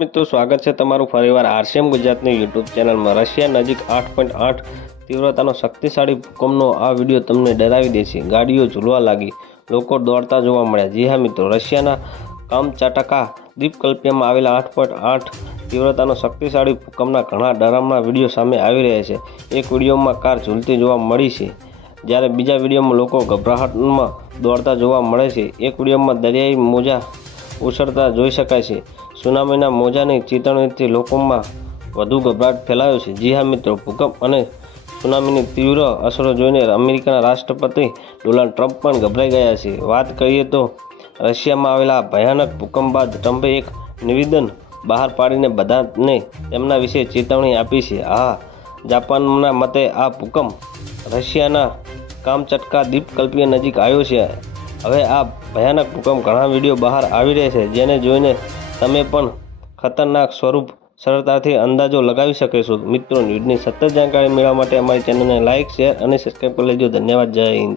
મિત્રો, સ્વાગત છે તમારું ફરીવાર આરસીએમ ગુજરાતની યુટ્યુબ ચેનલમાં. રશિયા નજીક આઠ પોઈન્ટ આઠ તીવ્રતાનો શક્તિશાળી ભૂકંપનો આ વીડિયો તમને ડરાવી દેશે. ગાડીઓ ઝૂલવા લાગી. લોકો દોડતા જોવા મળ્યા. જી હા મિત્રો, રશિયાના કામચાટકા દ્વીપકલ્પિયામાં આવેલા આઠ પોઈન્ટ આઠ તીવ્રતાનો શક્તિશાળી ભૂકંપના ઘણા ડરામણા વીડિયો સામે આવી રહ્યા છે. એક વિડીયોમાં કાર ઝૂલતી જોવા મળી છે. જ્યારે બીજા વિડીયોમાં લોકો ગભરાહટમાં દોડતા જોવા મળે છે. એક વિડીયોમાં દરિયાઈ મોજા ઉછળતા જોઈ શકાય છે. સુનામીના મોજાની ચેતવણીથી લોકોમાં વધુ ગભરાટ ફેલાયો છે. જી હા મિત્રો, ભૂકંપ અને સુનામીની તીવ્ર અસરો જોઈને અમેરિકાના રાષ્ટ્રપતિ ડોનાલ્ડ ટ્રમ્પ પણ ગભરાઈ ગયા છે. વાત કરીએ તો રશિયામાં આવેલા ભયાનક ભૂકંપ બાદ ટ્રમ્પે એક નિવેદન બહાર પાડીને બધાને તેમના વિશે ચેતવણી આપી છે. હા, જાપાનના મતે આ ભૂકંપ રશિયાના કામચટકા દ્વીપકલ્પીય નજીક આવ્યો છે. હવે આ ભયાનક ભૂકંપ ઘણા વીડિયો બહાર આવી રહ્યા છે, જેને જોઈને તમે પણ ખતરનાક સ્વરૂપ સરળતાથી અંદાજો લગાવી શકશો. મિત્રો, ન્યૂઝની સતત જાણકારી મેળવવા માટે અમારી ચેનલને લાઇક શેર અને સબસ્ક્રાઈબ કરી લેજો. ધન્યવાદ. જય હિન્દ.